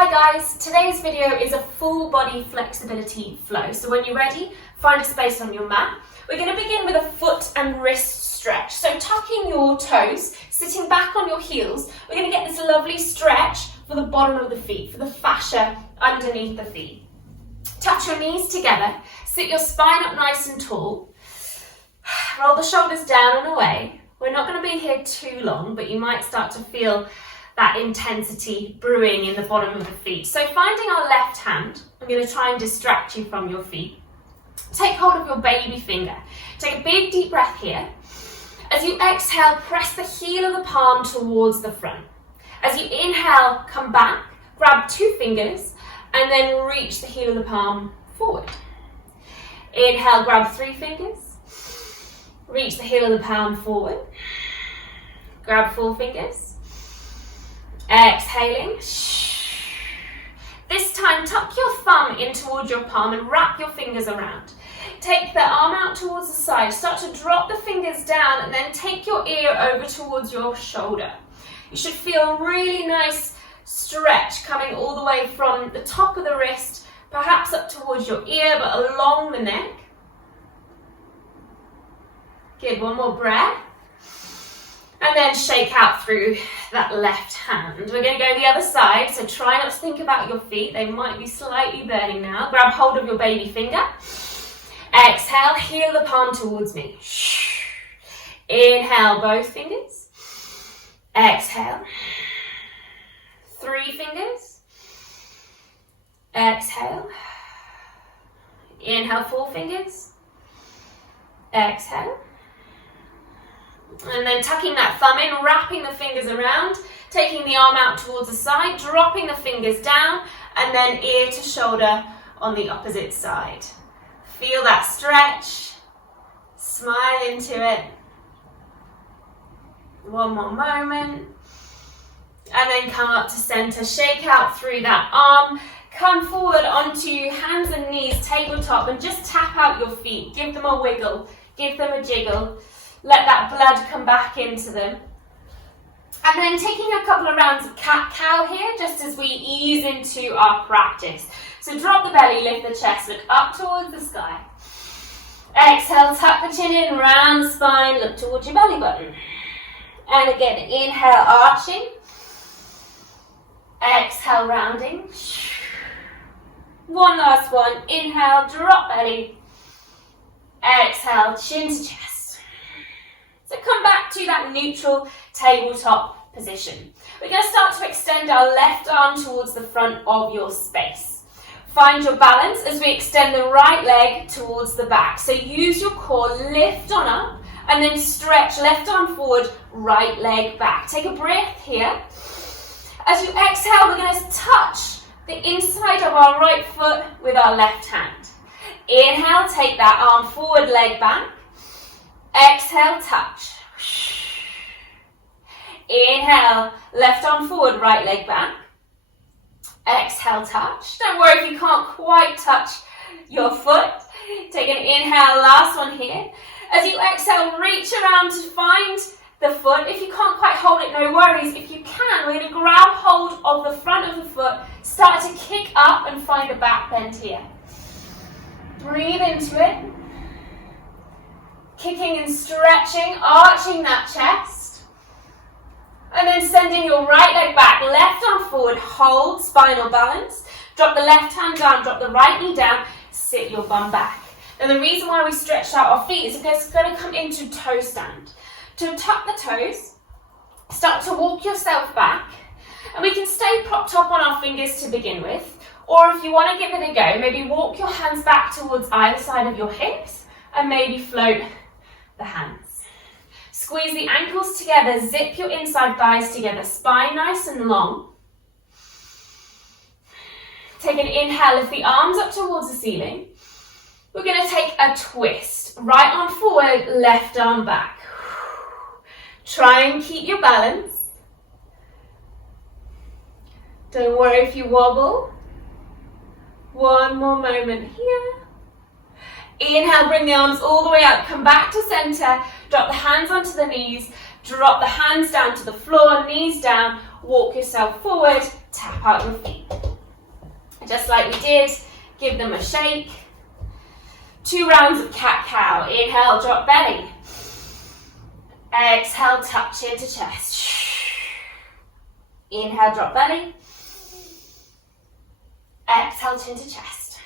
Hi guys, today's video is a full body flexibility flow. So when you're ready, find a space on your mat. We're going to begin with a foot and wrist stretch. So tucking your toes, sitting back on your heels, we're going to get this lovely stretch for the bottom of the feet, for the fascia underneath the feet. Touch your knees together, sit your spine up nice and tall, roll the shoulders down and away. We're not going to be here too long, but you might start to feel that intensity brewing in the bottom of the feet. So finding our left hand, I'm going to try and distract you from your feet. Take hold of your baby finger. Take a big deep breath here. As you exhale, press the heel of the palm towards the front. As you inhale, come back, grab 2 fingers, and then reach the heel of the palm forward. Inhale, grab 3 fingers. Reach the heel of the palm forward. Grab 4 fingers. Exhaling. This time, tuck your thumb in towards your palm and wrap your fingers around. Take the arm out towards the side. Start to drop the fingers down and then take your ear over towards your shoulder. You should feel a really nice stretch coming all the way from the top of the wrist, perhaps up towards your ear, but along the neck. Give one more breath. And then shake out through that left hand. We're going to go the other side, so try not to think about your feet. They might be slightly burning now. Grab hold of your baby finger. Exhale, heel the palm towards me. Inhale, both fingers. Exhale. 3 fingers. Exhale. Inhale, 4 fingers. Exhale. And then tucking that thumb in, wrapping the fingers around, taking the arm out towards the side, dropping the fingers down, and then ear to shoulder on the opposite side. Feel that stretch, smile into it. One more moment. And then come up to center, shake out through that arm, come forward onto hands and knees, tabletop, and just tap out your feet. Give them a wiggle, give them a jiggle. Let that blood come back into them. And then taking a couple of rounds of cat-cow here, just as we ease into our practice. So drop the belly, lift the chest, look up towards the sky. Exhale, tuck the chin in, round the spine, look towards your belly button. And again, inhale, arching. Exhale, rounding. One last one. Inhale, drop belly. Exhale, chin to chest. So come back to that neutral tabletop position. We're going to start to extend our left arm towards the front of your space. Find your balance as we extend the right leg towards the back. So use your core, lift on up, and then stretch left arm forward, right leg back. Take a breath here. As you exhale, we're going to touch the inside of our right foot with our left hand. Inhale, take that arm forward, leg back. Exhale, touch. Inhale, left arm forward, right leg back. Exhale, touch. Don't worry if you can't quite touch your foot. Take an inhale, last one here. As you exhale, reach around to find the foot. If you can't quite hold it, no worries. If you can, we're going to grab hold of the front of the foot, start to kick up and find a back bend here. Breathe into it. Kicking and stretching, arching that chest. And then sending your right leg back, left arm forward, hold spinal balance. Drop the left hand down, drop the right knee down, sit your bum back. And the reason why we stretched out our feet is because it's going to come into toe stand. To tuck the toes, start to walk yourself back. And we can stay propped up on our fingers to begin with. Or if you want to give it a go, maybe walk your hands back towards either side of your hips and maybe float the hands. Squeeze the ankles together, zip your inside thighs together, spine nice and long. Take an inhale, lift the arms up towards the ceiling. We're going to take a twist. Right arm forward, left arm back. Try and keep your balance. Don't worry if you wobble. One more moment here. Inhale, bring the arms all the way up, come back to center, drop the hands onto the knees, drop the hands down to the floor, knees down, walk yourself forward, tap out your feet. just like we did, give them a shake. 2 rounds of cat-cow. Inhale, drop belly. Exhale, touch into chest. Inhale, drop belly. Exhale, chin to chest.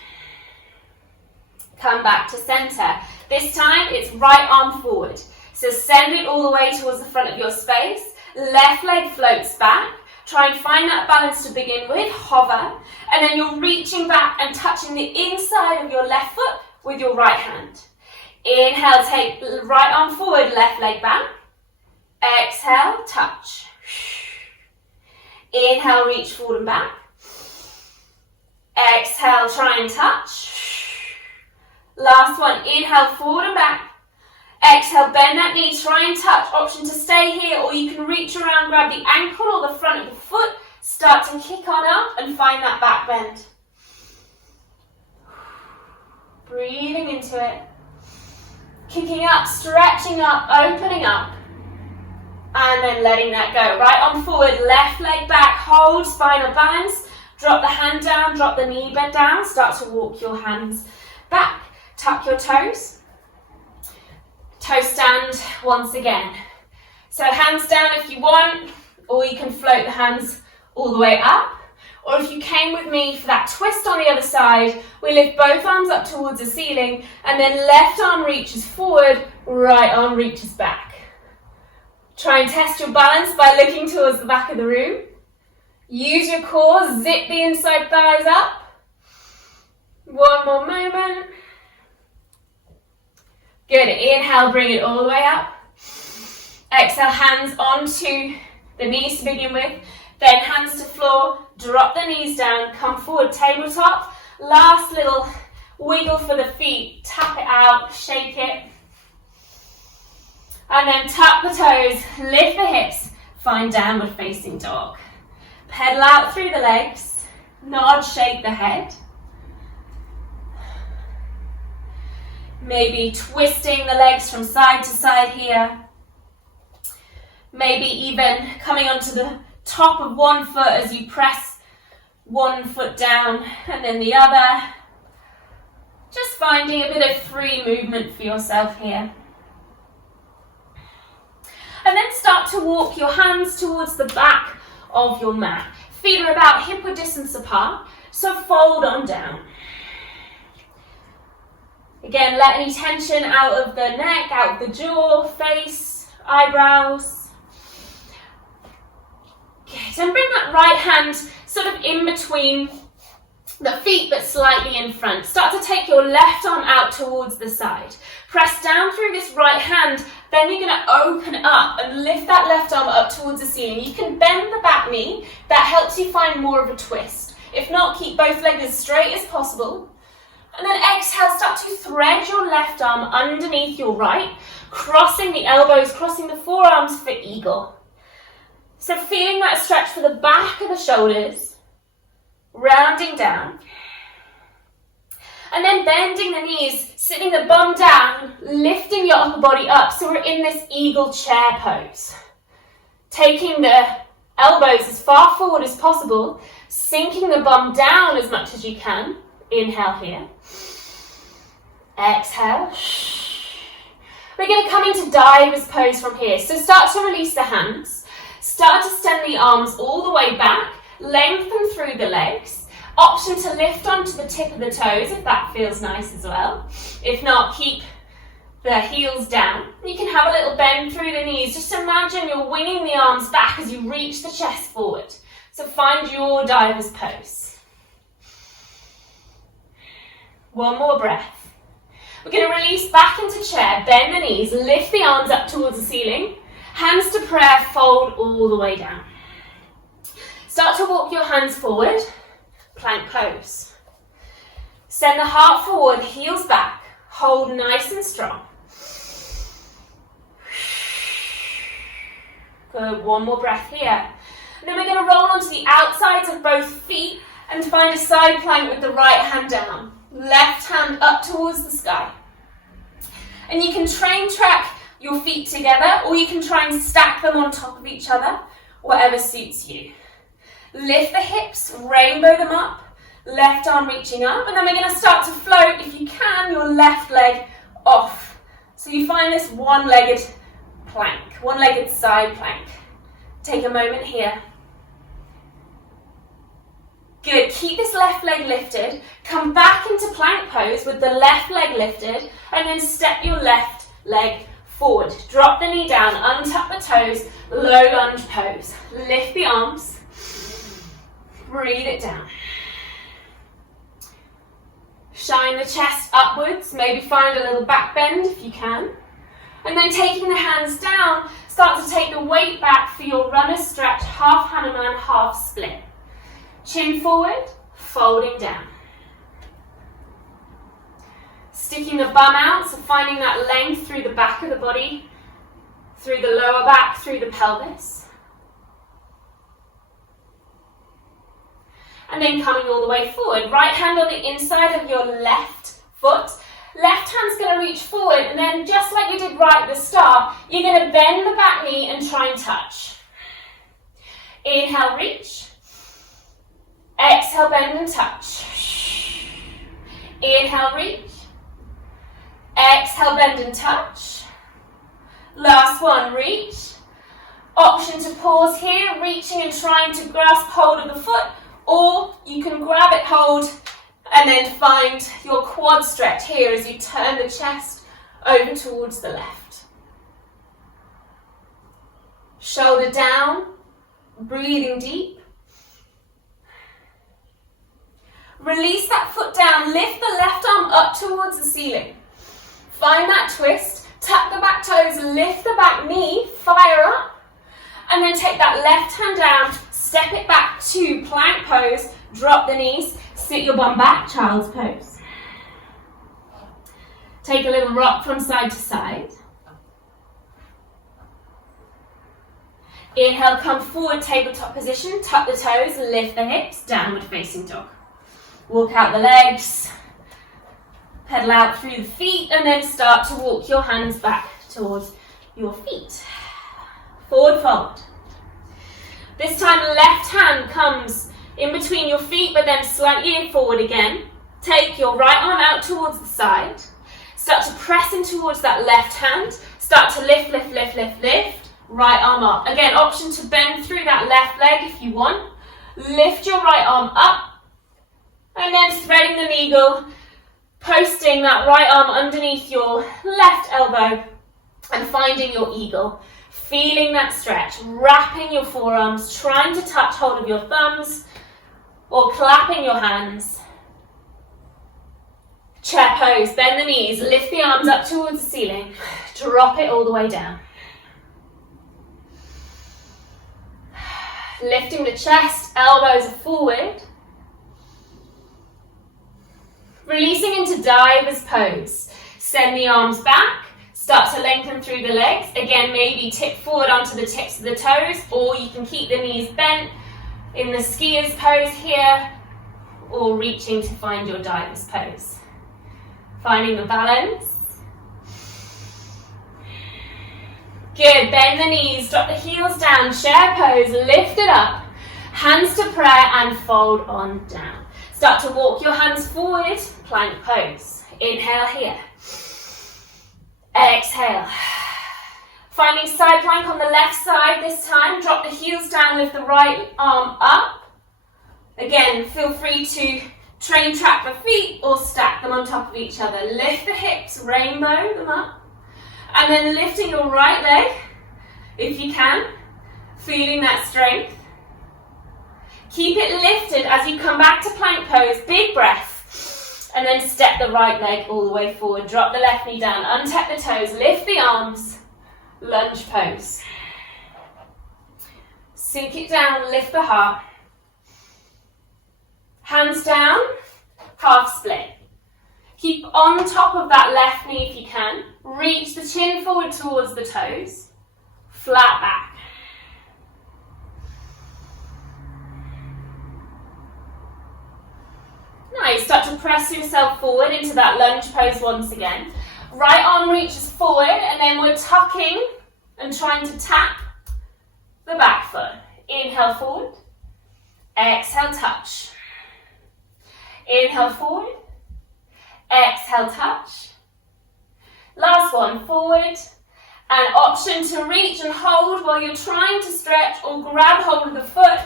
Come back to center. This time it's right arm forward. So send it all the way towards the front of your space. Left leg floats back. Try and find that balance to begin with. Hover. And then you're reaching back and touching the inside of your left foot with your right hand. Inhale, take right arm forward, left leg back. Exhale, touch. Inhale, reach forward and back. Exhale, try and touch. Last one, inhale, forward and back. Exhale, bend that knee, try and touch. Option to stay here, or you can reach around, grab the ankle or the front of the foot, start to kick on up and find that back bend. Breathing into it. Kicking up, stretching up, opening up. And then letting that go. Right arm forward, left leg back, hold spinal balance. Drop the hand down, drop the knee bend down. Start to walk your hands back. Tuck your toes. Toe stand once again. So hands down if you want, or you can float the hands all the way up. Or if you came with me for that twist on the other side, we lift both arms up towards the ceiling, and then left arm reaches forward, right arm reaches back. Try and test your balance by looking towards the back of the room. Use your core, zip the inside thighs up. One more moment. Good, inhale, bring it all the way up. Exhale, hands onto the knees to begin with. Then hands to floor, drop the knees down, come forward, tabletop. Last little wiggle for the feet, tap it out, shake it. And then tuck the toes, lift the hips, find downward facing dog. Pedal out through the legs, nod, shake the head. Maybe twisting the legs from side to side here. Maybe even coming onto the top of one foot as you press one foot down and then the other. Just finding a bit of free movement for yourself here. And then start to walk your hands towards the back of your mat. Feet are about hip width distance apart, so fold on down. Again, let any tension out of the neck, out of the jaw, face, eyebrows. Good, and bring that right hand sort of in between the feet but slightly in front. Start to take your left arm out towards the side. Press down through this right hand, then you're going to open up and lift that left arm up towards the ceiling. You can bend the back knee, that helps you find more of a twist. If not, keep both legs as straight as possible. And then exhale, start to thread your left arm underneath your right, crossing the elbows, crossing the forearms for eagle. So feeling that stretch for the back of the shoulders, rounding down. And then bending the knees, sitting the bum down, lifting your upper body up. So we're in this eagle chair pose. Taking the elbows as far forward as possible, sinking the bum down as much as you can. Inhale here. Exhale. We're going to come into diver's pose from here. So start to release the hands. Start to extend the arms all the way back. Lengthen through the legs. Option to lift onto the tip of the toes if that feels nice as well. If not, keep the heels down. You can have a little bend through the knees. Just imagine you're winging the arms back as you reach the chest forward. So find your diver's pose. One more breath. We're going to release back into chair, bend the knees, lift the arms up towards the ceiling. Hands to prayer, fold all the way down. Start to walk your hands forward, plank pose. Send the heart forward, heels back, hold nice and strong. Good, one more breath here. And then we're going to roll onto the outsides of both feet and find a side plank with the right hand down. Left hand up towards the sky. And you can train track your feet together, or you can try and stack them on top of each other, whatever suits you. Lift the hips, rainbow them up, left arm reaching up, and then we're going to start to float, if you can, your left leg off. So you find this one-legged plank, one-legged side plank. Take a moment here. Good, keep this left leg lifted, come back into plank pose with the left leg lifted, and then step your left leg forward. Drop the knee down, untuck the toes, low lunge pose. Lift the arms, breathe it down. Shine the chest upwards, maybe find a little back bend if you can. And then taking the hands down, start to take the weight back for your runner stretch, half Hanuman, half split. Chin forward, folding down. Sticking the bum out, so finding that length through the back of the body, through the lower back, through the pelvis. And then coming all the way forward. Right hand on the inside of your left foot. Left hand's going to reach forward, and then just like we did right at the start, you're going to bend the back knee and try and touch. Inhale, reach. Exhale, bend and touch. Inhale, reach. Exhale, bend and touch. Last one, reach. Option to pause here, reaching and trying to grasp hold of the foot, or you can grab it, hold, and then find your quad stretch here as you turn the chest over towards the left. Shoulder down, breathing deep. Release that foot down, lift the left arm up towards the ceiling. Find that twist, tuck the back toes, lift the back knee, fire up, and then take that left hand down, step it back to plank pose, drop the knees, sit your bum back, child's pose. Take a little rock from side to side. Inhale, come forward, tabletop position, tuck the toes, lift the hips, downward facing dog. Walk out the legs, pedal out through the feet, and then start to walk your hands back towards your feet. Forward fold. This time left hand comes in between your feet, but then slightly forward again. Take your right arm out towards the side. Start to press in towards that left hand. Start to lift, lift, lift, lift, lift. Right arm up. Again, option to bend through that left leg if you want. Lift your right arm up. And then threading the needle, posting that right arm underneath your left elbow and finding your eagle. Feeling that stretch, wrapping your forearms, trying to touch hold of your thumbs or clapping your hands. Chair pose, bend the knees, lift the arms up towards the ceiling, drop it all the way down. Lifting the chest, elbows are forward. Releasing into diver's pose. Send the arms back, start to lengthen through the legs. Again, maybe tip forward onto the tips of the toes, or you can keep the knees bent in the skier's pose here, or reaching to find your diver's pose. Finding the balance. Good, bend the knees, drop the heels down, chair pose, lift it up. Hands to prayer and fold on down. Start to walk your hands forward, plank pose. Inhale here. Exhale. Finding side plank on the left side this time. Drop the heels down, lift the right arm up. Again, feel free to train track the feet or stack them on top of each other. Lift the hips, rainbow them up. And then lifting your right leg, if you can. Feeling that strength. Keep it lifted as you come back to plank pose, big breath, and then step the right leg all the way forward. Drop the left knee down, untap the toes, lift the arms, lunge pose. Sink it down, lift the heart. Hands down, half split. Keep on top of that left knee if you can. Reach the chin forward towards the toes, flat back. Nice, start to press yourself forward into that lunge pose once again. Right arm reaches forward, and then we're tucking and trying to tap the back foot. Inhale forward, exhale touch. Inhale forward. Exhale, touch. Last one, forward. An option to reach and hold while you're trying to stretch, or grab hold of the foot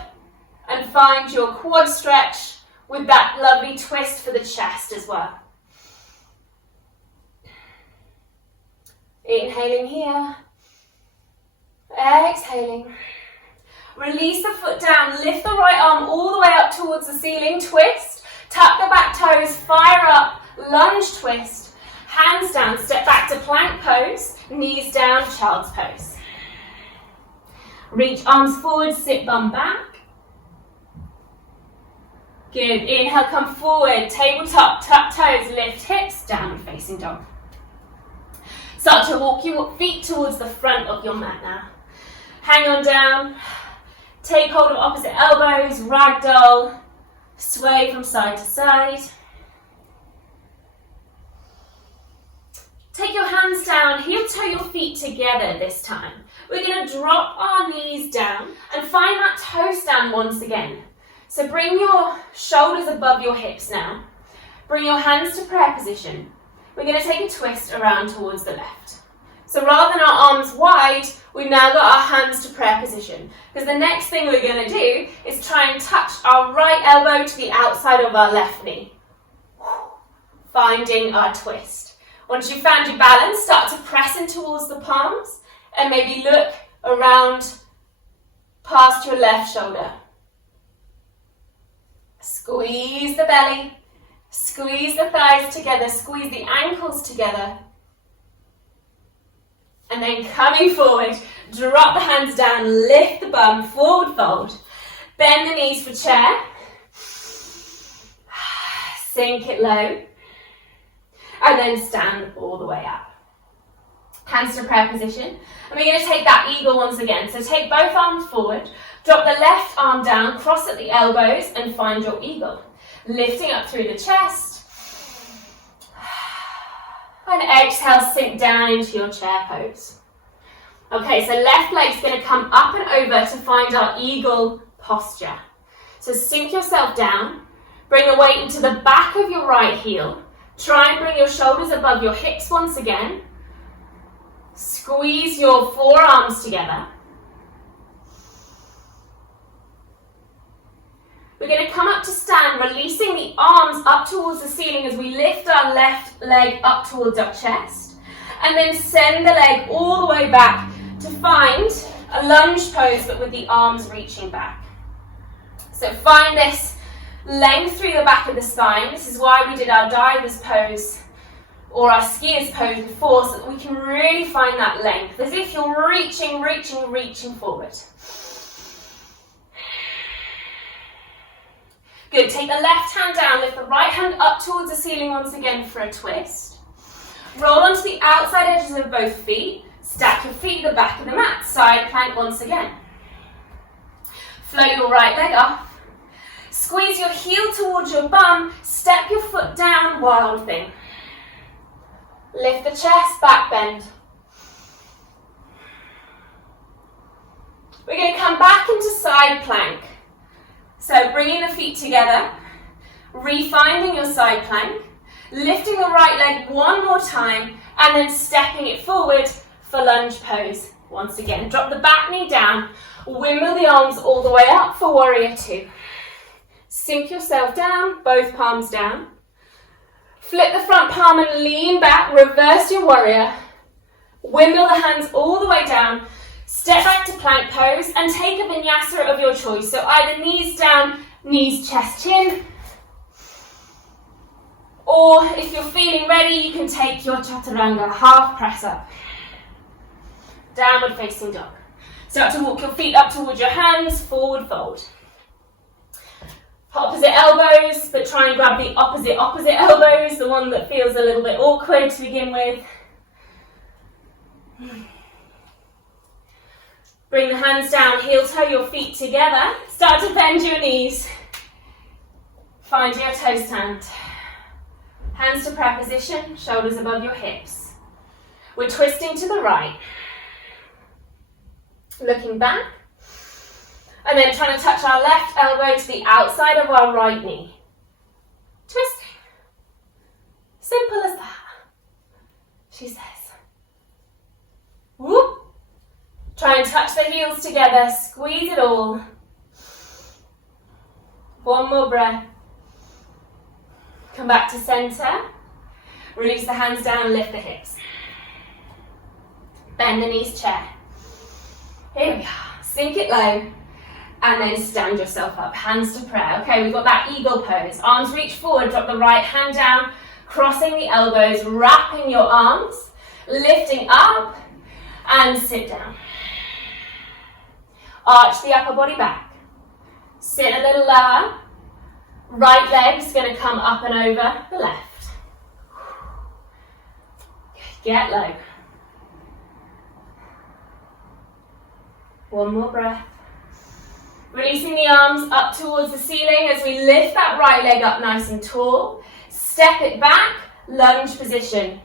and find your quad stretch with that lovely twist for the chest as well. Inhaling here. Exhaling. Release the foot down, lift the right arm all the way up towards the ceiling, twist, tuck the back toes, fire up, lunge twist, hands down, step back to plank pose, knees down, child's pose. Reach arms forward, sit bum back. Good, inhale, come forward, tabletop, tuck toes, lift hips, downward facing dog. Start to walk your feet towards the front of your mat now. Hang on down, take hold of opposite elbows, ragdoll, sway from side to side. Take your hands down, heel toe your feet together this time. We're going to drop our knees down and find that toe stand once again. So bring your shoulders above your hips now. Bring your hands to prayer position. We're going to take a twist around towards the left. So rather than our arms wide, we've now got our hands to prayer position. Because the next thing we're going to do is try and touch our right elbow to the outside of our left knee. Finding our twist. Once you've found your balance, start to press in towards the palms and maybe look around past your left shoulder. Squeeze the belly, squeeze the thighs together, squeeze the ankles together. And then coming forward, drop the hands down, lift the bum, forward fold. Bend the knees for chair. Sink it low. And then stand all the way up. Hands to prayer position. And we're going to take that eagle once again. So take both arms forward. Drop the left arm down, cross at the elbows and find your eagle. Lifting up through the chest. And exhale, sink down into your chair pose. Okay, so left leg's going to come up and over to find our eagle posture. So sink yourself down. Bring the weight into the back of your right heel. Try and bring your shoulders above your hips once again. Squeeze your forearms together. We're going to come up to stand, releasing the arms up towards the ceiling as we lift our left leg up towards our chest. And then send the leg all the way back to find a lunge pose, but with the arms reaching back. So find this length through the back of the spine. This is why we did our diver's pose or our skier's pose before, so that we can really find that length, as if you're reaching forward. Good, take the left hand down, lift the right hand up towards the ceiling once again for a twist. Roll onto the outside edges of both feet, stack your feet at the back of the mat, side plank once again. Float your right leg off. Squeeze your heel towards your bum, step your foot down, wild thing. Lift the chest, back bend. We're going to come back into side plank. So bringing the feet together, refinding your side plank, lifting the right leg one more time, and then stepping it forward for lunge pose. Once again, drop the back knee down, wimble the arms all the way up for warrior two. Sink yourself down, both palms down. Flip the front palm and lean back, reverse your warrior. Wimble the hands all the way down. Step back to plank pose and take a vinyasa of your choice. So either knees down, knees, chest, chin. Or if you're feeling ready, you can take your chaturanga, half press up. Downward facing dog. Start to walk your feet up towards your hands, forward fold. Opposite elbows, but try and grab the opposite elbows, the one that feels a little bit awkward to begin with. Bring the hands down, heel toe your feet together. Start to bend your knees. Find your toe stand. Hands to prayer position, shoulders above your hips. We're twisting to the right. Looking back. And then trying to touch our left elbow to the outside of our right knee. Simple as that, she says. Whoop. Try and touch the heels together, squeeze it all. One more breath. Come back to center. Release the hands down, lift the hips. Bend the knees, chair. Here we are. Sink it low. And then stand yourself up, hands to prayer. Okay, we've got that eagle pose. Arms reach forward, drop the right hand down, crossing the elbows, wrapping your arms, lifting up, and sit down. Arch the upper body back. Sit a little lower. Right leg's going to come up and over the left. Get low. One more breath. Releasing the arms up towards the ceiling as we lift that right leg up nice and tall. Step it back, lunge position.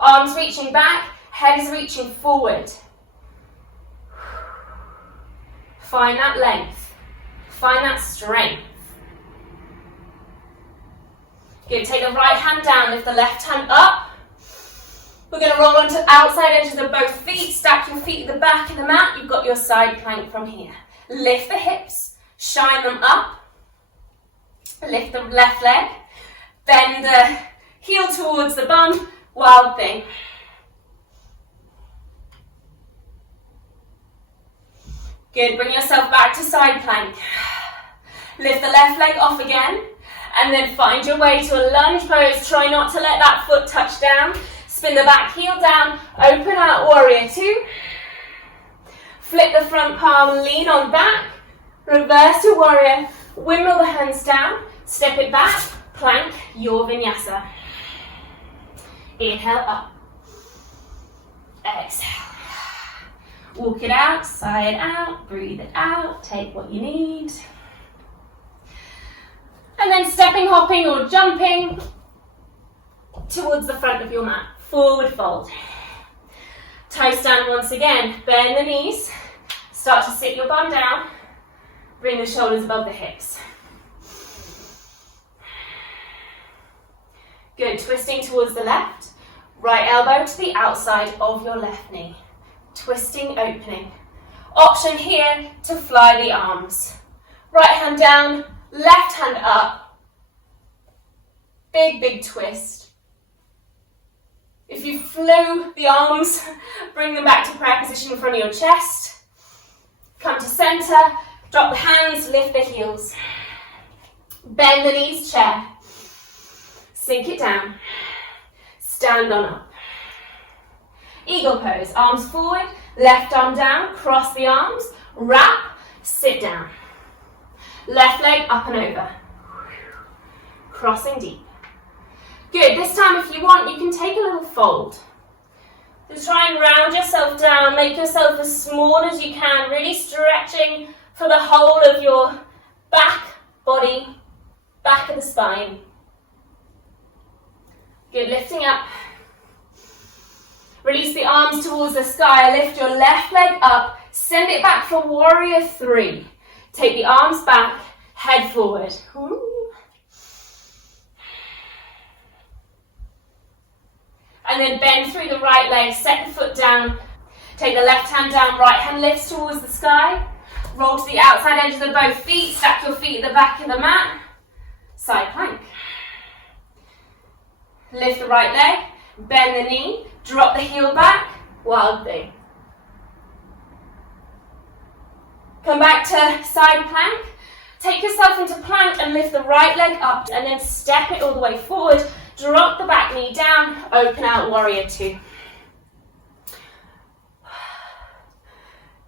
Arms reaching back, head is reaching forward. Find that length. Find that strength. Good, take the right hand down, lift the left hand up. We're going to roll onto outside edges of both feet. Stack your feet at the back of the mat. You've got your side plank from here. Lift the hips, shine them up. Lift the left leg. Bend the heel towards the bum. Wild thing. Good, bring yourself back to side plank. Lift the left leg off again. And then find your way to a lunge pose. Try not to let that foot touch down. Spin the back heel down, open out warrior two. Flip the front palm, lean on back. Reverse to warrior, windmill the hands down. Step it back, plank your vinyasa. Inhale up. Exhale. Walk it out, sigh it out, breathe it out. Take what you need. And then stepping, hopping or jumping towards the front of your mat. Forward fold. Toe stand once again. Bend the knees. Start to sit your bum down. Bring the shoulders above the hips. Good. Twisting towards the left. Right elbow to the outside of your left knee. Twisting, opening. Option here to fly the arms. Right hand down, left hand up. Big, big twist. If you flew the arms, bring them back to prayer position in front of your chest. Come to center, drop the hands, lift the heels. Bend the knees, chair. Sink it down. Stand on up. Eagle pose, arms forward, left arm down, cross the arms, wrap, sit down. Left leg up and over. Crossing deep. Good, this time if you want, you can take a little fold. Just try and round yourself down, make yourself as small as you can, really stretching for the whole of your back, body, back of the spine. Good, lifting up. Release the arms towards the sky, lift your left leg up, send it back for warrior three. Take the arms back, head forward. Ooh. And then bend through the right leg, set the foot down, take the left hand down, right hand lifts towards the sky, roll to the outside edges of both feet, stack your feet at the back of the mat, side plank. Lift the right leg, bend the knee, drop the heel back, wild thing. Come back to side plank, take yourself into plank and lift the right leg up and then step it all the way forward. Drop the back knee down, open out warrior two.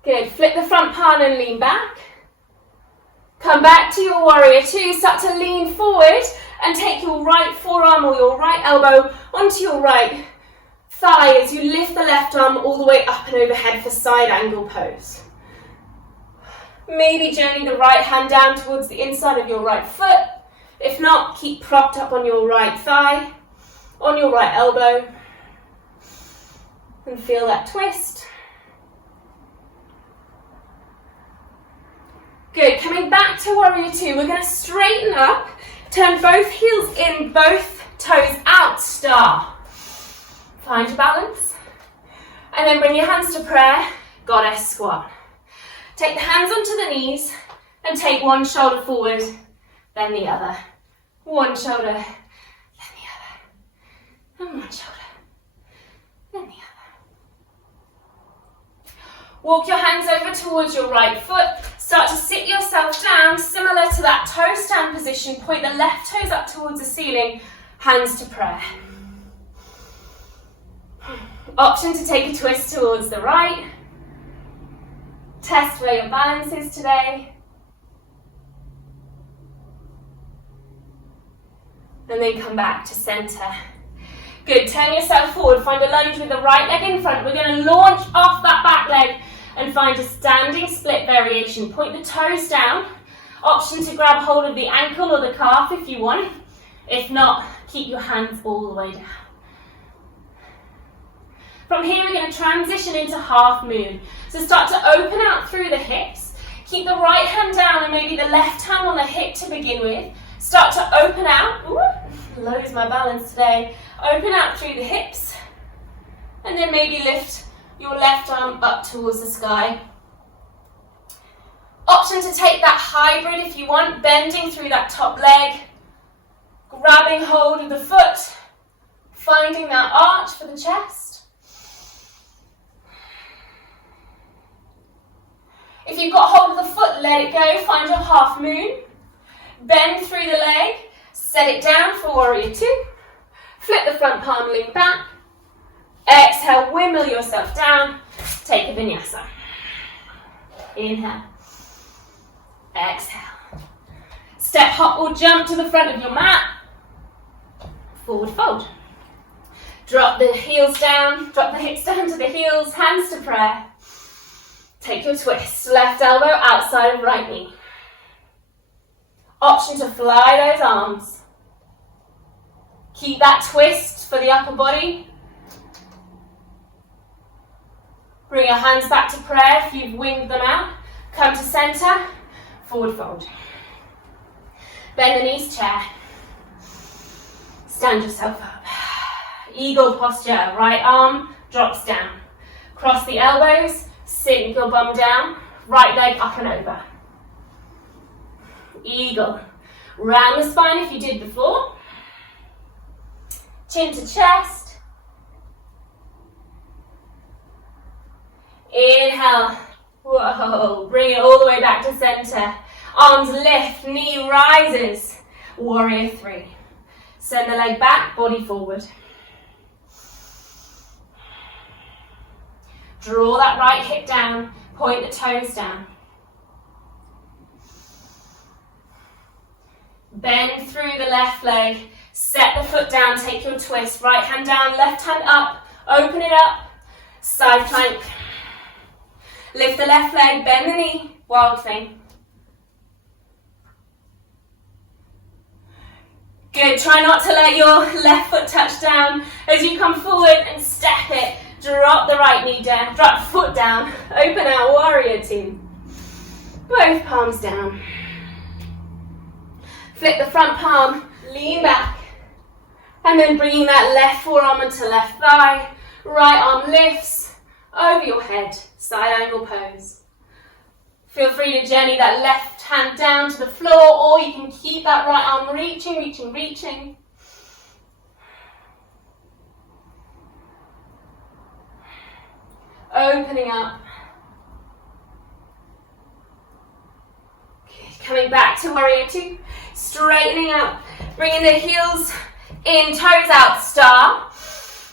Good, flip the front palm and lean back. Come back to your warrior two, start to lean forward and take your right forearm or your right elbow onto your right thigh as you lift the left arm all the way up and overhead for side angle pose. Maybe journey the right hand down towards the inside of your right foot. If not, keep propped up on your right thigh, on your right elbow, and feel that twist. Good, coming back to warrior two, we're going to straighten up, turn both heels in, both toes out, star. Find your balance. And then bring your hands to prayer, goddess squat. Take the hands onto the knees and take one shoulder forward, then the other. One shoulder, then the other. And one shoulder, then the other. Walk your hands over towards your right foot. Start to sit yourself down, similar to that toe stand position. Point the left toes up towards the ceiling, hands to prayer. Option to take a twist towards the right. Test where your balance is today. And then come back to center. Good, turn yourself forward, find a lunge with the right leg in front. We're going to launch off that back leg and find a standing split variation. Point the toes down. Option to grab hold of the ankle or the calf if you want. If not, keep your hands all the way down. From here, we're going to transition into half moon. So start to open out through the hips. Keep the right hand down and maybe the left hand on the hip to begin with. Start to open out. Ooh, lose my balance today. Open out through the hips. And then maybe lift your left arm up towards the sky. Option to take that hybrid if you want, bending through that top leg, grabbing hold of the foot, finding that arch for the chest. If you've got hold of the foot, let it go, find your half moon, bend through the leg, set it down for warrior two, flip the front palm, lean back, exhale, wimble yourself down, take a vinyasa. Inhale, exhale. Step, hop or jump to the front of your mat, forward fold. Drop the heels down, drop the hips down to the heels, hands to prayer. Take your twist, left elbow outside of right knee. Option to fly those arms. Keep that twist for the upper body. Bring your hands back to prayer if you've winged them out. Come to center, forward fold. Bend the knees, chair. Stand yourself up. Eagle posture, right arm drops down. Cross the elbows, sink your bum down, right leg up and over. Eagle. Round the spine if you did before. Chin to chest. Inhale. Whoa. Bring it all the way back to center. Arms lift, knee rises. Warrior three. Send the leg back, body forward. Draw that right hip down, point the toes down. Bend through the left leg, set the foot down, take your twist. Right hand down, left hand up, open it up, side plank. Lift the left leg, bend the knee, wild thing. Good, try not to let your left foot touch down as you come forward and step it. Drop the right knee down, drop the foot down, open out, warrior two. Both palms down. Flip the front palm, lean back. And then bringing that left forearm onto left thigh. Right arm lifts over your head, side angle pose. Feel free to journey that left hand down to the floor, or you can keep that right arm reaching, reaching, reaching. Opening up. Good. Coming back to warrior two. Straightening up. Bringing the heels in, toes out, star.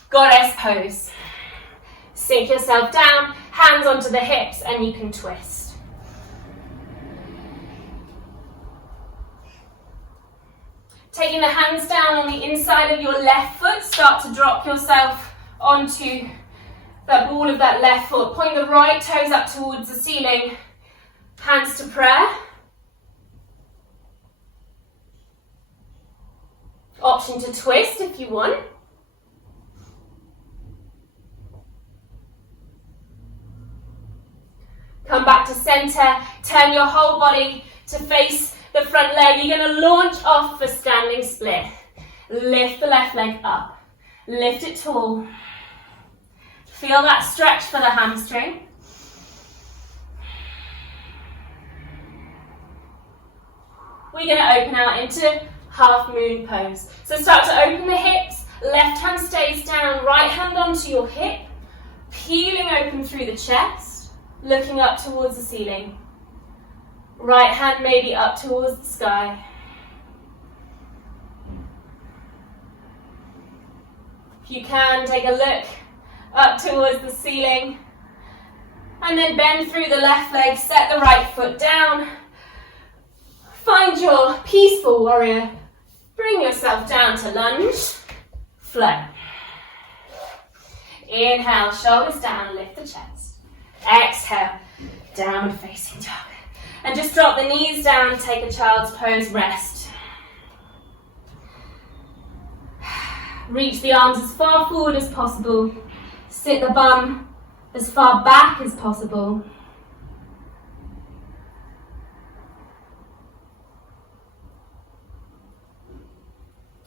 Goddess pose. Sink yourself down, hands onto the hips, and you can twist. Taking the hands down on the inside of your left foot, start to drop yourself onto that ball of that left foot. Point the right toes up towards the ceiling. Hands to prayer. Option to twist if you want. Come back to center. Turn your whole body to face the front leg. You're going to launch off for standing split. Lift the left leg up. Lift it tall. Feel that stretch for the hamstring. We're going to open out into half moon pose. So start to open the hips. Left hand stays down, right hand onto your hip. Peeling open through the chest. Looking up towards the ceiling. Right hand maybe up towards the sky. If you can, take a look up towards the ceiling. And then bend through the left leg, set the right foot down. Find your peaceful warrior. Bring yourself down to lunge. Flow. Inhale, shoulders down, lift the chest. Exhale, downward facing dog. And just drop the knees down, take a child's pose, rest. Reach the arms as far forward as possible. Sit the bum as far back as possible.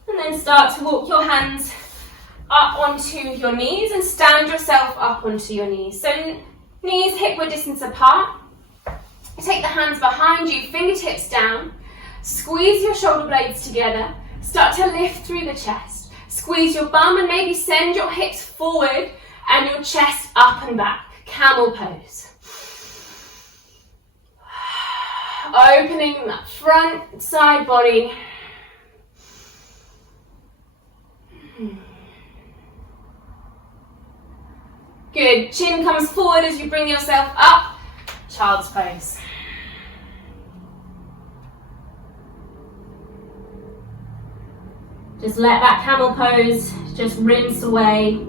And then start to walk your hands up onto your knees and stand yourself up onto your knees. So knees hip-width distance apart. Take the hands behind you, fingertips down. Squeeze your shoulder blades together. Start to lift through the chest. Squeeze your bum and maybe send your hips forward and your chest up and back. Camel pose. Opening that front side body. Good. Chin comes forward as you bring yourself up. Child's pose. Just let that camel pose just rinse away.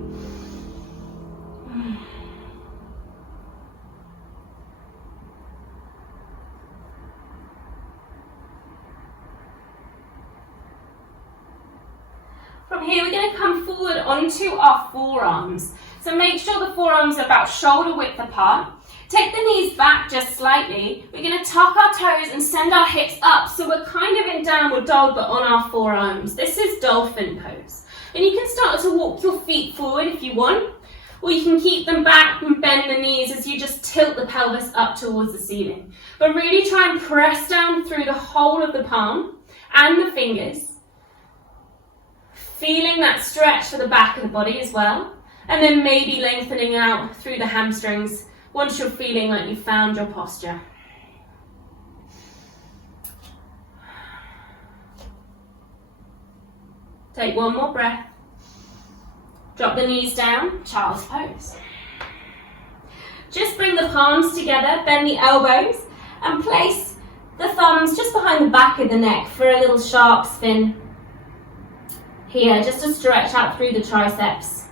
From here, we're going to come forward onto our forearms. So make sure the forearms are about shoulder width apart. Take the knees back just slightly. We're going to tuck our toes and send our hips up. So we're kind of in downward dog, but on our forearms. This is dolphin pose. And you can start to walk your feet forward if you want. Or you can keep them back and bend the knees as you just tilt the pelvis up towards the ceiling. But really try and press down through the whole of the palm and the fingers. Feeling that stretch for the back of the body as well. And then maybe lengthening out through the hamstrings once you're feeling like you've found your posture. Take one more breath. Drop the knees down, child's pose. Just bring the palms together, bend the elbows, and place the thumbs just behind the back of the neck for a little shark spin. Here, just to stretch out through the triceps.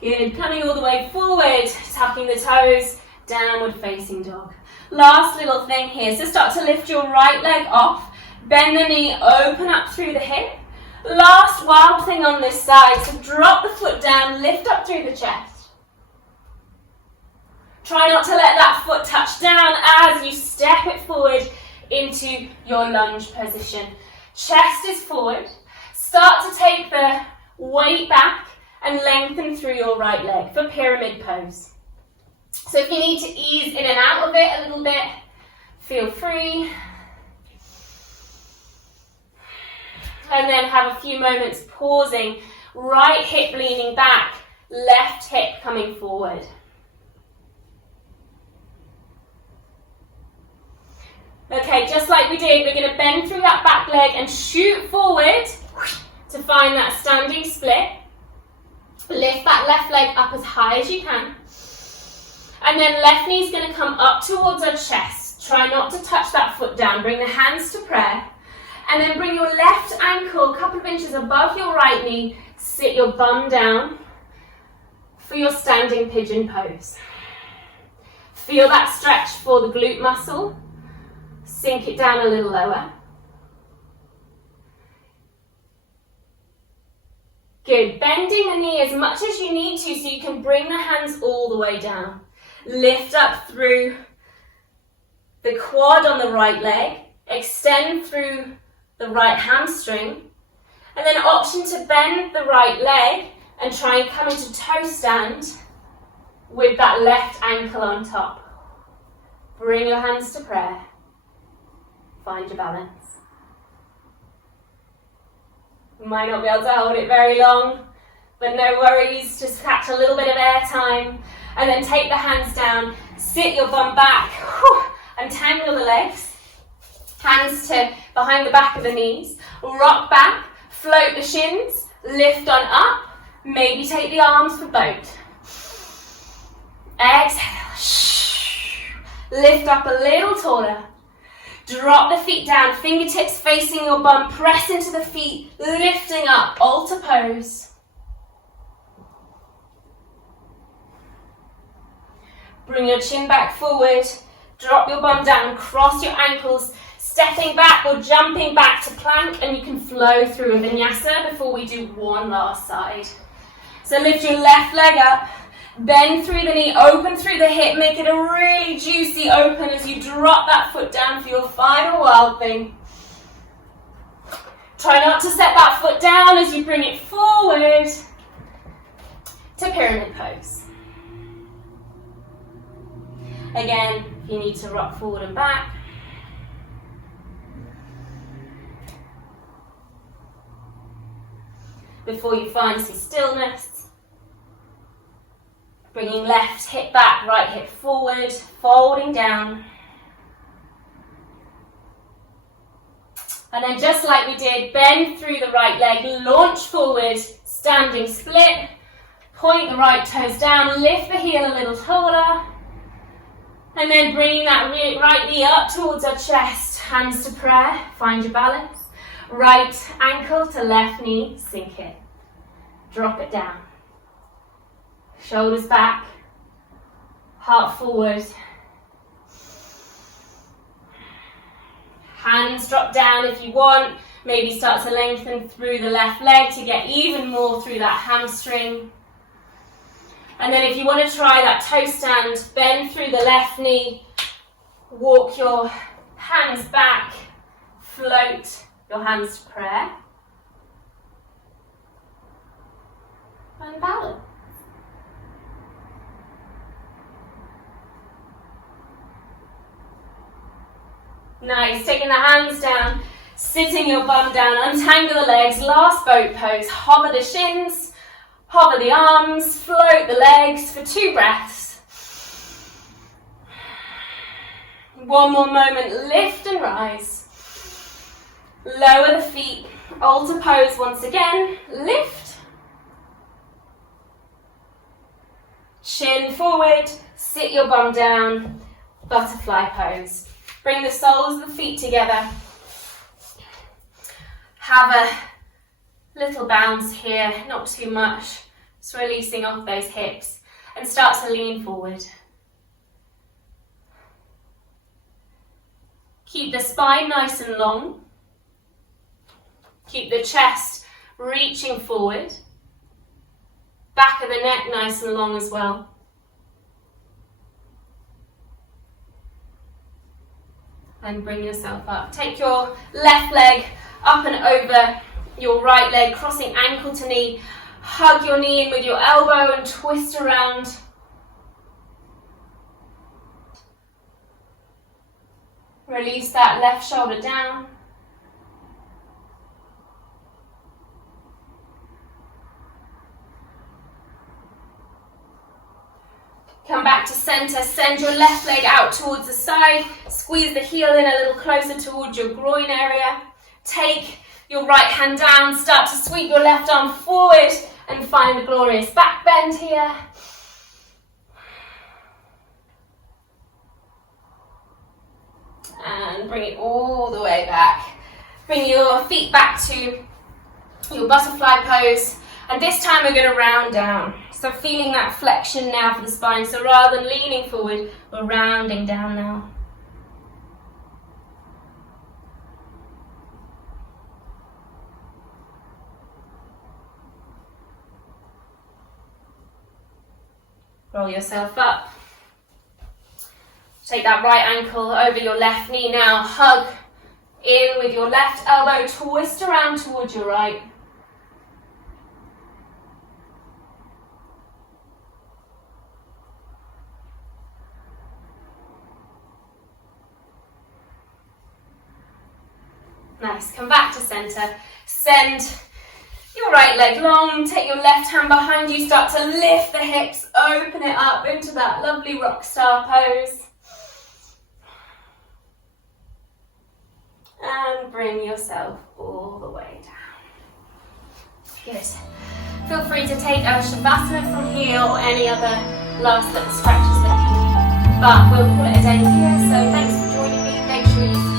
Good, coming all the way forward, tucking the toes, downward facing dog. Last little thing here, so start to lift your right leg off, bend the knee, open up through the hip. Last wild thing on this side, so drop the foot down, lift up through the chest. Try not to let that foot touch down as you step it forward into your lunge position. Chest is forward. Start to take the weight back and lengthen through your right leg for pyramid pose. So if you need to ease in and out of it a little bit, feel free. And then have a few moments pausing, right hip leaning back, left hip coming forward. Okay, just like we did, we're going to bend through that back leg and shoot forward to find that standing split. Lift that left leg up as high as you can. And then left knee is going to come up towards our chest. Try not to touch that foot down. Bring the hands to prayer. And then bring your left ankle a couple of inches above your right knee. Sit your bum down for your standing pigeon pose. Feel that stretch for the glute muscle. Sink it down a little lower. Good. Bending the knee as much as you need to so you can bring the hands all the way down. Lift up through the quad on the right leg. Extend through the right hamstring. And then option to bend the right leg and try and come into toe stand with that left ankle on top. Bring your hands to prayer. Find your balance. You might not be able to hold it very long, but no worries, just catch a little bit of air time. And then take the hands down, sit your bum back, untangle the legs. Hands to behind the back of the knees. Rock back, float the shins, lift on up. Maybe take the arms for boat. Exhale. Lift up a little taller. Drop the feet down, fingertips facing your bum. Press into the feet, lifting up, altar pose. Bring your chin back forward. Drop your bum down, cross your ankles. Stepping back or jumping back to plank, and you can flow through a vinyasa before we do one last side. So lift your left leg up, bend through the knee, open through the hip, make it a really juicy open as you drop that foot down for your final wild thing. Try not to set that foot down as you bring it forward to pyramid pose. Again, if you need to rock forward and back. Before you find some stillness, bringing left hip back, right hip forward, folding down. And then just like we did, bend through the right leg, launch forward, standing split, point the right toes down, lift the heel a little taller, and then bringing that right knee up towards our chest, hands to prayer, find your balance. Right ankle to left knee, sink it. Drop it down. Shoulders back, heart forward. Hands drop down if you want. Maybe start to lengthen through the left leg to get even more through that hamstring. And then if you want to try that toe stand, bend through the left knee, walk your hands back, float your hands to prayer, and balance. Nice, taking the hands down, sitting your bum down, untangle the legs, last boat pose, hover the shins, hover the arms, float the legs for 2 breaths. One more moment, lift and rise. Lower the feet, altar pose once again, lift. Chin forward, sit your bum down, butterfly pose. Bring the soles of the feet together. Have a little bounce here, not too much. Just releasing off those hips and start to lean forward. Keep the spine nice and long. Keep the chest reaching forward. Back of the neck nice and long as well. And bring yourself up. Take your left leg up and over your right leg, crossing ankle to knee. Hug your knee in with your elbow and twist around. Release that left shoulder down. Come back to center, send your left leg out towards the side, squeeze the heel in a little closer towards your groin area. Take your right hand down, start to sweep your left arm forward and find a glorious back bend here. And bring it all the way back. Bring your feet back to your butterfly pose. And this time we're going to round down. So feeling that flexion now for the spine. So rather than leaning forward, we're rounding down now. Roll yourself up. Take that right ankle over your left knee now. Hug in with your left elbow. Twist around towards your right. Nice. Come back to center. Send your right leg long. Take your left hand behind you. Start to lift the hips. Open it up into that lovely rock star pose. And bring yourself all the way down. Good. Feel free to take our Shavasana from here or any other last little stretches that you need. But we'll call it a day here. So thanks for joining me. Make sure you